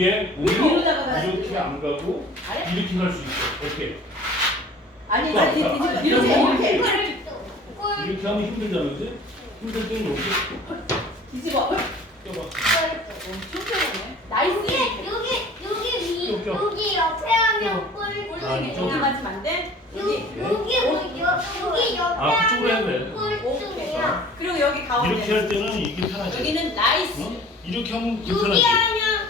이렇게안 예. 가고 어. 아, 그래? 이렇게 갈수 있어. 있어. 이렇게. 아니, 어, 아 뭐, 이렇게 이렇게, 또, 이렇게 하면 힘들다는지 힘들 때는 어떻 뒤집어. 껴봐. 나이스. 여기 여기 여기 위 여기 이렇게 하면 꿀. 여기 맞으면 안 돼? 여기 여기 여기 여기 여기 여기 여기 여기 여기 여기 여기 여 여기 여기 여기 여기 여기 여기 여기 여기 여기 여기 여기 여기 여기 여기 여기 여기 여기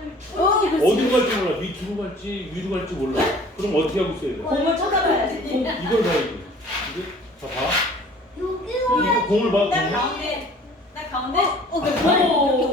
어이, 어디로 갈지 몰라. 밑으로 갈지 위로 갈지 몰라. 그럼 어떻게 하고 있어요 어, 어? 어, 공을 쳐다봐야지. 이걸 봐자 봐. 여기로 공을 봐. 나 가운데. 나 가운데. 어, 아, 아, 어, 어,